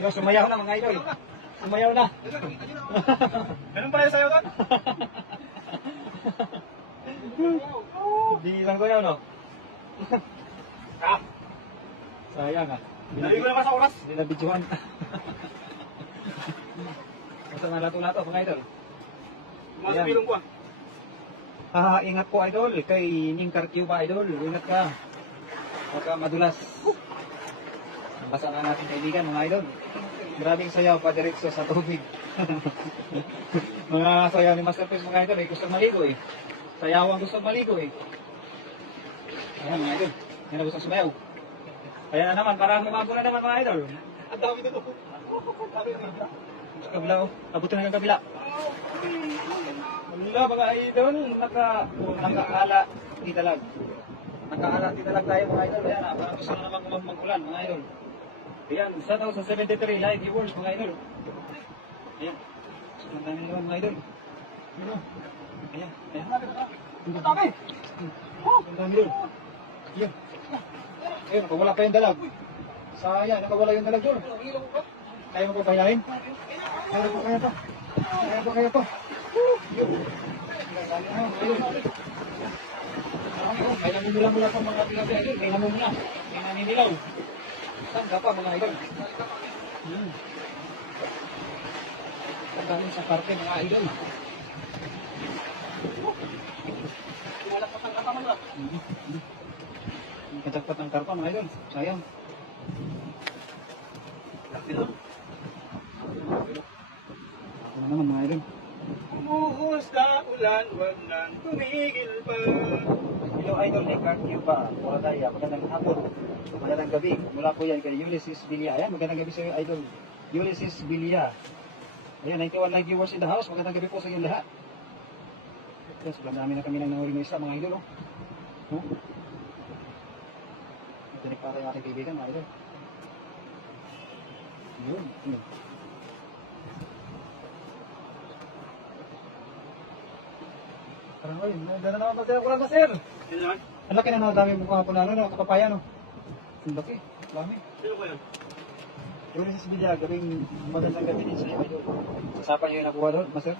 Yo, sumayaw na mga idol. Sumayaw na. Ganun pala yung sayo doon? Di lang ko yun, no? Ah, Sayang ah. naligo na pa sa oras. Hindi na videohan. Basta nga lato-lato mga idol. Nasa bilong ko Ingat po idol, kay Ning Carqueo ba idol? Ingat ka. Baka madulas. Basa na natin kaibigan mga idol. Maraming sayaw pa diretso sa tubig. Mga sayaw ni Masterpiece mga idol, gusto maligo eh. Sayaw ang gusto maligo eh. Ayan mga idol, yan na gusto sumayaw. Ayan na naman, parang lumabo na naman mga idol. Ang dami dito. Sa kabila oh, abutin na ng kabila. Wala mga idol, nakaala titalag. Nakaala titalag tayo mga idol. Ayan na, parang gusto na naman magkulan mga idol. Ayan, sa 73 live viewers mga idol. Ayan, ang dami naman mga idol. Ayan, ayan. Ang dami. Ang dami doon. Ayan. Ayun, nakawala pa yung dalag. Sayang, nakawala yung dalag doon. Kaya mo pa pahilahin? Kaya pa, kaya pa. Kaya pa, kaya pa. May namumula-mula pa mga tigabi idol. May namumula. May naninilaw. Saan ka pa mga idol? Ang daming sa parke mga idol. Malakpat ang kataman ba? Katakpat ng karpa mga idol. Sayang. Ako na naman mga idol. Umuhos na ulan, wag nang tumigil pa. Hello idol ni Carqueo ba? Paradaya, magandang hapon. Magandang gabi. Mula po yan kay Ulysses Bilia. Ayan, magandang gabi sa iyo idol. Ulysses Bilia. Ayan, 91 live viewers in the house. Magandang gabi po sa inyo lahat. Yes, dami na kami nang nahuli ng isa mga idol. Oh. Tinig pa tayo ating kaibigan mga idol. Yun. Yun. Parang oy, gano'n naman pa sila kurang sir. Sino naman? Ang laki na no, dami mo kahapon na ano, kapapaya no. Ang laki, dami. Sino ko yun? Yung sa Sibilya, gawing magandang gabi din sa iyo idol. Sasapan niyo yung nakuha doon, master?